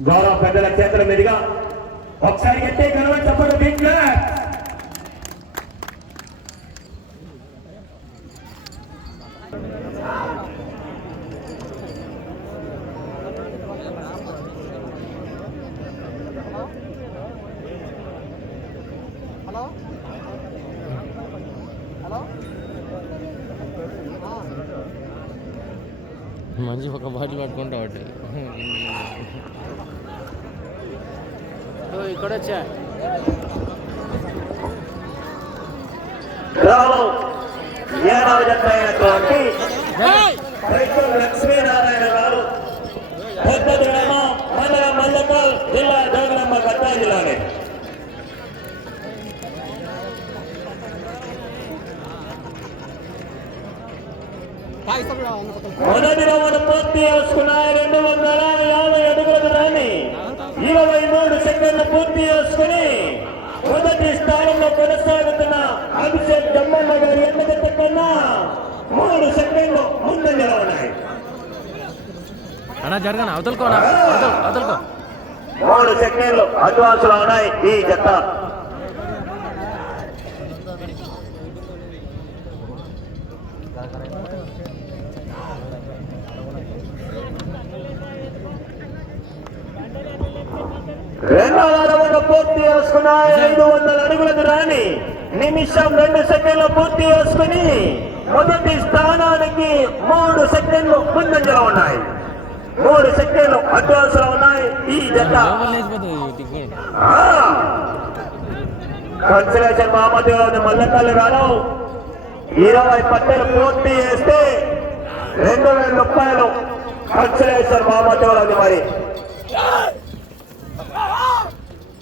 గౌరవ పెద్దల చేతుల మీదుగా ఒకసారి గట్టి గర్వ చెప్పండి పట్టుకుంటా ఒకటి. ఇక్కడ వచ్చా? లక్ష్మీనారాయణ గారు పెద్ద మండలం జిల్లా జోగులమ్మ గట్టా జిల్లానే. మొదటి రౌండ్ పూర్తి చేసుకున్నాయి రెండు వందల యాభై అడుగులకు రాని ఇరవై మూడు సెకండ్లు పూర్తి చేసుకుని మొదటి స్థానంలో కొనసాగుతున్న అభిషేక్ జమ్మన్న గారి ఎన్నగట్ట కన్నా మూడు సెకండ్లు ముందంజలో ఉన్నాయి అన్నా జరగనా అవతలకోనా అవతల అవతలకో. మూడు సెకండ్లు అడ్వాన్స్లో ఉన్నాయి ఈ జత పూర్తి చేసుకున్నాయి ఐదు వందల అడుగులకు రాని నిమిషం రెండు సెకండ్లు పూర్తి చేసుకుని మొదటి స్థానానికి మూడు సెకండ్లు ముందంజలో ఉన్నాయి. మూడు సెకండ్లు అడ్వాన్స్లో ఉన్నాయి ఈ జత కన్సలేషన్ మహమ్మద్ మల్లకల్లి గారు ఇరవై పట్టెలు పూర్తి చేస్తే రెండు వేల రూపాయలు కన్సలేషన్ మహమ్మద్ గారు మరి.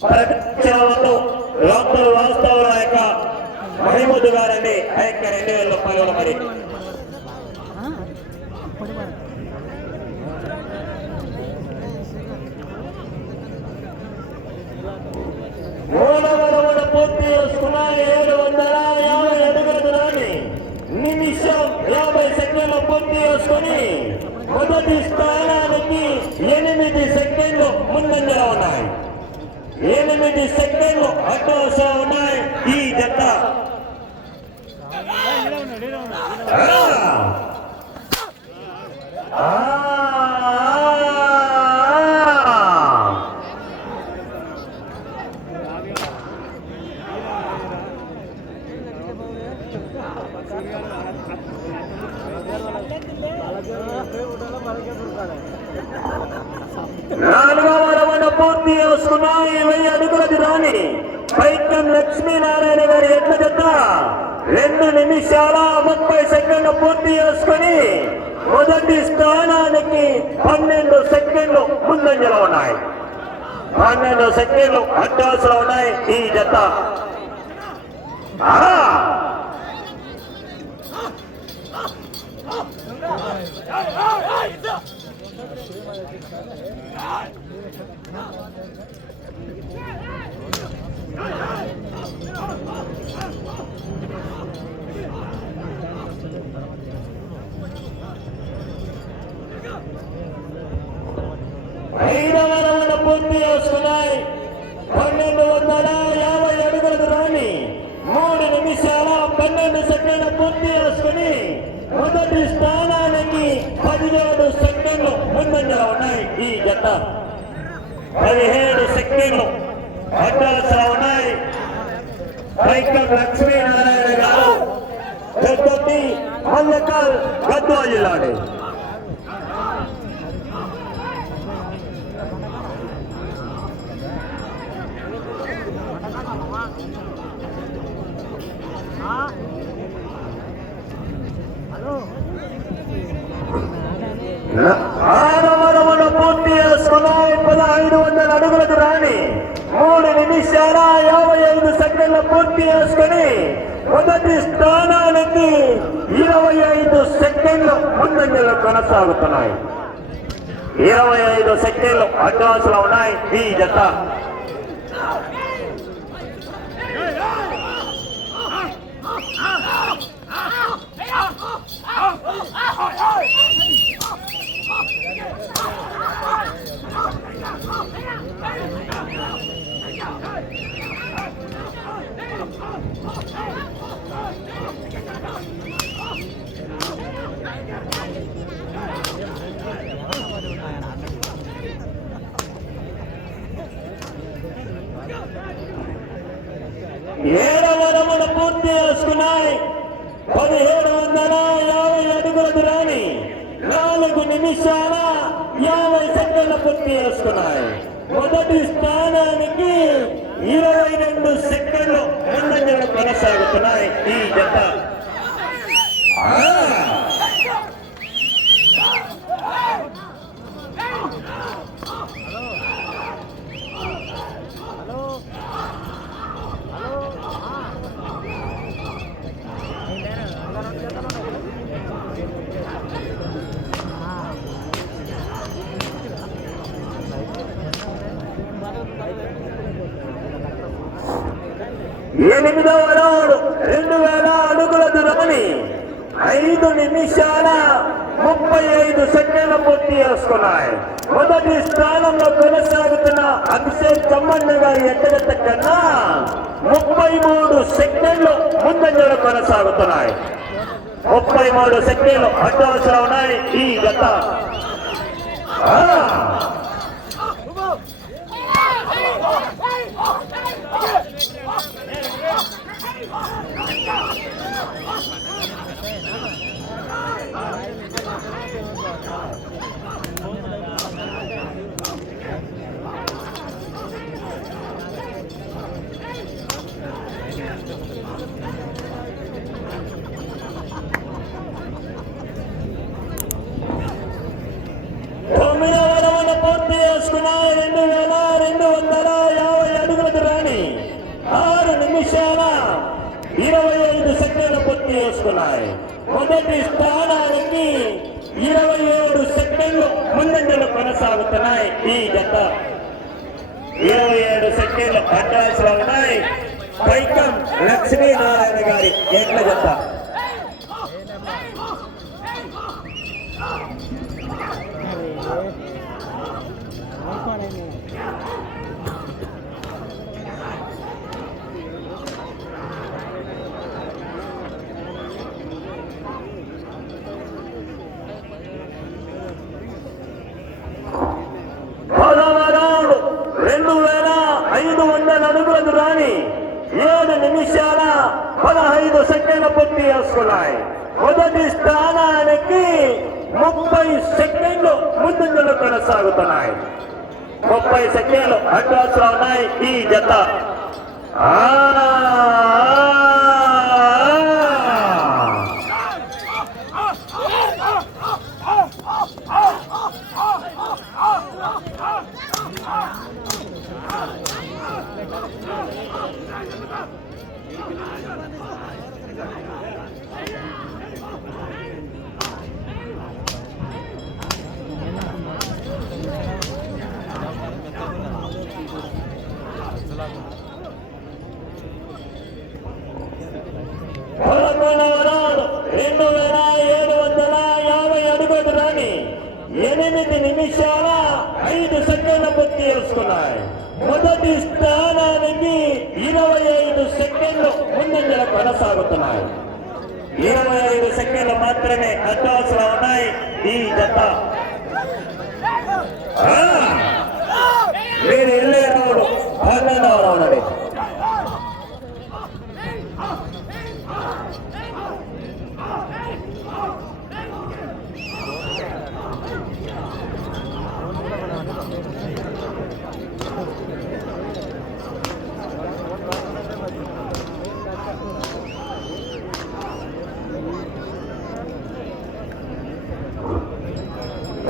ప్రకటించడంలో లోపల వాస్తవుల యొక్క మహిముద్దు గారండి ఆ యొక్క రెండు వేల రూపాయలు మరి. పూర్తి చేసుకున్న ఏడు వందల యాభై అడుగుల నిమిషం యాభై సెకండ్లు పూర్తి మొదటి స్థానానికి ఎనిమిది సెకండ్లు ముందంజలో ఉన్నాయి. ఎనిమిది సెకండ్లు అడ్వాన్స్ ఉన్నాయి ఈ జత ఆ! పూర్తి చేసుకున్న ఇరవై అడుగులది రాని పైకం లక్ష్మీనారాయణ గారి ఎట్ల చెత్త రెండు నిమిషాల ముప్పై సెకండ్లు పూర్తి చేసుకుని మొదటి స్థానానికి పన్నెండు సెకండ్లు ముందంజలో ఉన్నాయి. పన్నెండు సెకండ్లు అడ్డాసులో ఉన్నాయి ఈ జత ఆహా! ఐదవ రౌండ్ పూర్తి చేసుకున్నాయి పన్నెండు వందల యాభై అడుగులకు రాని మూడు నిమిషాల పన్నెండు సెకండ్లు పూర్తి చేసుకుని మొదటి స్థానానికి పదిహేడు సెకండ్లు ముందంజలో ఉన్నాయి ఈ జత పదిహేడు సెకండ్లు అడ్వాన్స్లో ఉన్నాయి పైకం లక్ష్మీనారాయణ గారు పెద్దటి మల్లకల్ గద్వాల జిల్లాని ఆరవరమున పూర్తి ఐదు వందల అడుగులకు రాని మూడు నిమిషాల యాభై ఐదు సెకండ్లు పూర్తి చేసుకుని మొదటి స్థానానికి ఇరవై ఐదు సెకండ్లు ముందంజలు కొనసాగుతున్నాయి. ఇరవై ఐదు సెకండ్లు అడ్వాన్స్లో ఉన్నాయి ఈ జత. ఏడవరమున పూర్తి చేసుకున్నాయి. పదిహేడు వందల యాభై అడుగులు దూరాన్ని నాలుగు నిమిషాల యాభై సెకండ్లు పూర్తి చేసుకున్నాయి. మొదటి స్థానానికి ఇరవై రెండు సెకండ్లు ముందంజలు కొనసాగుతున్నాయి ఈ జత ఎనిమిదవ రౌండ్ రెండు వేల అడుగుల దూరమని ఐదు నిమిషాల ముప్పై ఐదు సెకండ్లు పూర్తి చేసుకున్నాయి. మొదటి స్థానంలో కొనసాగుతున్న అభిషేక్ చమ్మన్న గారి ఎక్కడెత్త కన్నా ముప్పై మూడు సెకండ్లు ముందంజలు కొనసాగుతున్నాయి. ముప్పై మూడు సెకండ్లు అడ్డవసరం ఉన్నాయి ఈ గత ఆ! తొమ్మిదవ రౌండ్ పూర్తి చేసుకున్న రెండు వేల రెండు వందల యాభై అడుగుల దూరాన్ని ఆరు నిమిషాల ఇరవై ఐదు సెకండ్లు పూర్తి చేసుకున్నాయి మొదటి స్థానానికి ఇరవై ఏడు సెకండ్లు ముందంజలు కొనసాగుతున్నాయి ఈ జత ఇరవై ఏడు సెకండ్లు అడ్డాల్సిన ఉన్నాయి. పైకం లక్ష్మీనారాయణ గారి ఎట్ల జత పదవ రౌండ్ రెండు వేల ఐదు వందల అడుగుల దూరాన్ని ఏడు నిమిషాల పదహైదు సెకండ్ల మొదటి స్థానానికి ముప్పై సెకండ్లు ముందంజలు కొనసాగుతున్నాయి. ముప్పై సెకండ్లు అడ్వాన్స్లో ఉన్నాయి ఈ జత. ఆ! రెండు వేల ఏడు వందల యాభై అడుగులు దూరాన్ని ఎనిమిది నిమిషాల ఐదు సెకండ్ల పూర్తి చేసుకున్నాయి. మొదటి స్థానానికి ఇరవై ఐదు సెకండ్లు ముందంజల కొనసాగుతున్నాయి. ఇరవై ఐదు సెకండ్లు మాత్రమే అడ్వాన్స్లో ఉన్నాయి. ఈ జత. రౌండ్ పన్నెండవ రౌండ్ అండి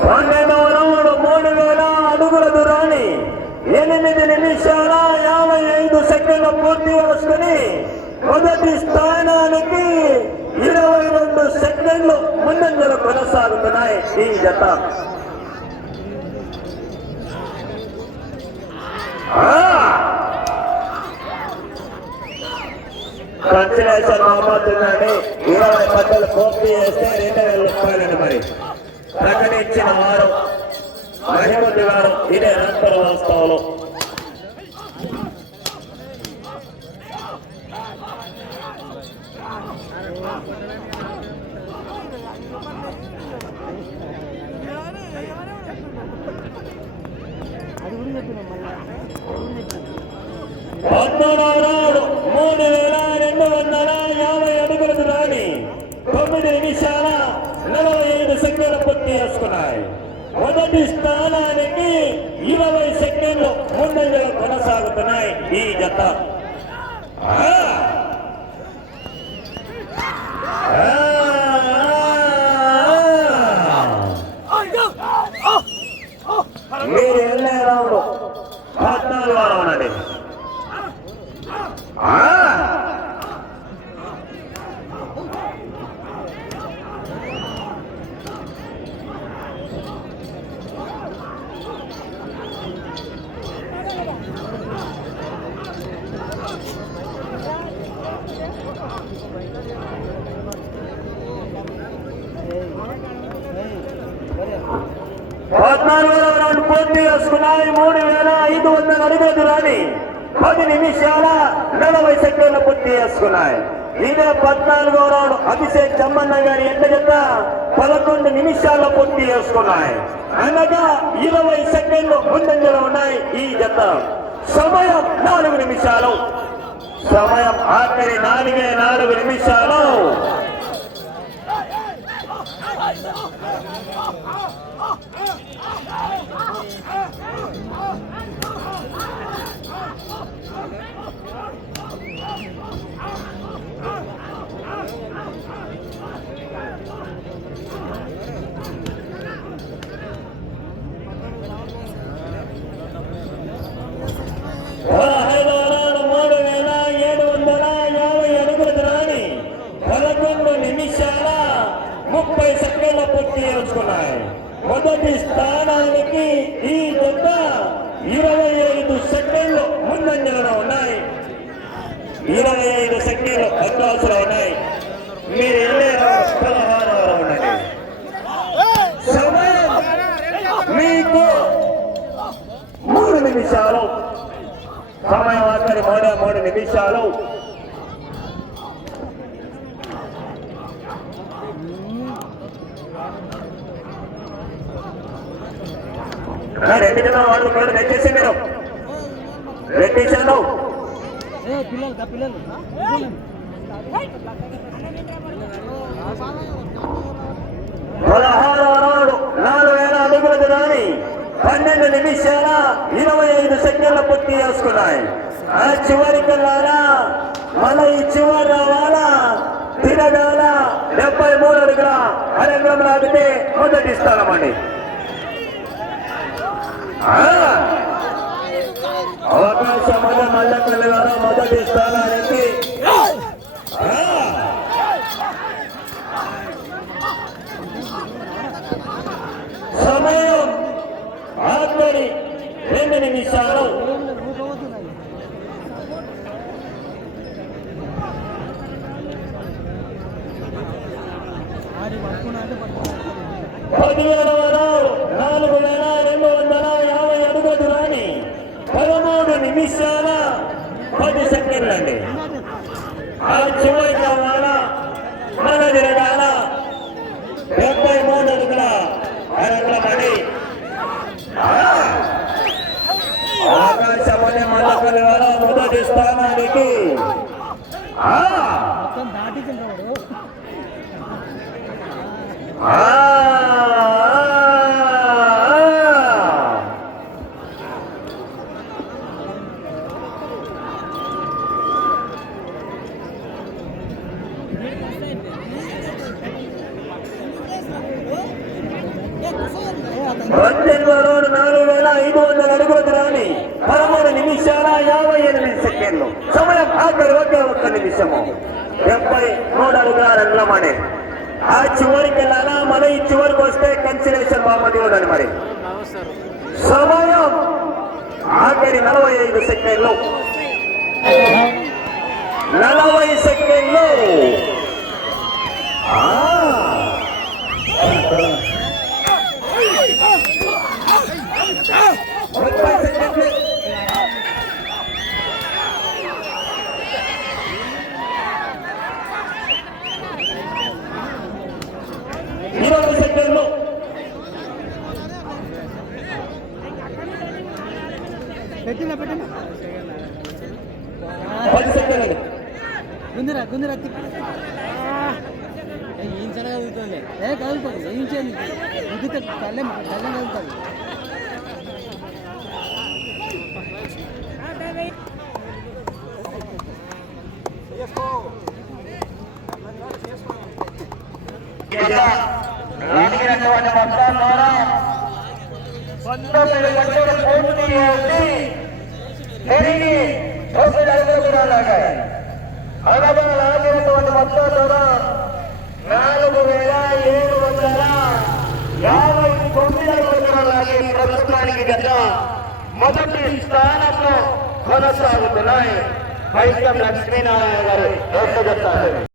పన్నెండవ రౌండ్ మూడు వేల అడుగుల దూరాన్ని ఎనిమిది నిమిషాల యాభై ఐదు సెకండ్ల పూర్తి చేసుకుని మొదటి స్థానానికి ఇరవై రెండు సెకండ్లు ముందంజలు కొనసాగుతున్నాయి. ఈ జత. కన్సిలేషన్ మామూలుందండి ఇరవై పద్దలు పోటీ చేస్తే రెండు వేల రూపాయలండి మరి. ప్రకటించిన వారు మహిమతి వారు ఇదే అనంతర వాస్తవంలో. పద్మూడవ మూడు వేల రెండు వందల యాభై అడుగులకు దూరాన్ని తొమ్మిది నిమిషాల నలభై ఐదు సెకండ్లు పూర్తి చేసుకున్నాయి. మొదటి స్థానానికి ఇరవై సెకండ్లు ముందంజలు కొనసాగుతున్నాయి ఈ జత ఆ! ఆ! మీరు వెళ్ళే రౌండ్ పద్నాలుగు రౌండ్ అండి ఆ! పద్నాలుగవ రౌండ్ పూర్తి చేసుకున్నాయి మూడు వేల ఐదు వందల అడుగుల దూరాన్ని పది నిమిషాల నలభై సెకండ్లు పూర్తి చేసుకున్నాయి ఇదే పద్నాలుగో రౌండ్ అభిషేక్ చమ్మన్న గారి ఎంత చెత్త పదకొండు నిమిషాల్లో పూర్తి చేసుకున్నాయి అనగా ఇరవై సెకండ్లు ముందంజలో ఉన్నాయి ఈ జత. సమయం నాలుగు నిమిషాలు. సమయం ఆఖరి నాలుగే నాలుగు నిమిషాలు. వందల మూడు వేల ఏడు వందల యాభై పదకొండు నిమిషాల ముప్పై సెకండ్ల పూర్తి చేసుకున్నాయి మొదటి స్థానానికి ఈ జత ఇరవై ఐదు సెకండ్లు ముందంజలో ఉన్నాయి. ఇరవై ఐదు సెకండ్లు అడ్వాన్స్లో ఉన్నాయి. మీరు వెళ్ళే పదహారు పదహారవ సమయం మీకు మూడు నిమిషాలు. సమయం ఆఖరి మూడు మూడు నిమిషాలు. వాళ్ళు కూడా మీరు. రౌండ్ నాలుగు వేల అడుగుల దూరాన్ని పన్నెండు నిమిషాల ఇరవై ఐదు సెకండ్ల పూర్తి చేసుకున్నాయి. ఆ చివరి కల్లారా మన ఈ చివరి రావాలా? తిరగాల? డెబ్బై మూడు అడుగుల అరంగం లాగితే మొదటి స్థానం అండి. ఆ! అవకాశం ఉన్న గారు మొదటి స్థానానికి సమయం ఆఖరి రెండు నిమిషాలు ఆడి పట్టుకున్నాడు పట్టుకున్నాడు పదిహేడవ రౌండ్ నాలుగు వేల రెండు వందల యాభై అడుగుల దూరాన్ని పదమూడు నిమిషాల పది సెకండ్లు అండి ఆ చివరి కావాలా మన తిరగాల డెబ్బై మూడు అడుగుల అరంగమని ఆకాశమని మల్లకల్లి వారు మొదటి స్థానానికి ఆ మొత్తం దాటించాడు రోడ్డు నాలుగు వేల ఐదు వందల అడుగుల దూరాన్ని పదమూడు నిమిషాల యాభై ఎనిమిది సెకండ్లు. సమయం ఆఖరి ఒకే ఒక్క నిమిషము. డెబ్బై మూడు అడుగుల రంగులమనే ఆ చివరికి వెళ్ళాలా మన ఈ చివరికి వస్తే కన్సిలేషన్ బాగుంది మరి సమయం ఆఖరి నలభై ఐదు సెకండ్లు నలభై సెకండ్లు ఆ. ముప్పై సెకండ్లు ఉదితే కళ్ళెం మొత్తం ద్వారా పంతొమ్మిది గంటలు పూర్తి చేసి తిరిగి తొమ్మిది అడుగులు కూడా లాగాయి అనగా లాగినటువంటి మొత్తం ద్వారా నాలుగు వేల యాభై తొమ్మిది అడుగులు ప్రభుత్వానికి గత మొదటి స్థానంలో కొనసాగుతున్నాయి. వైద్యం లక్ష్మీనారాయణ గారు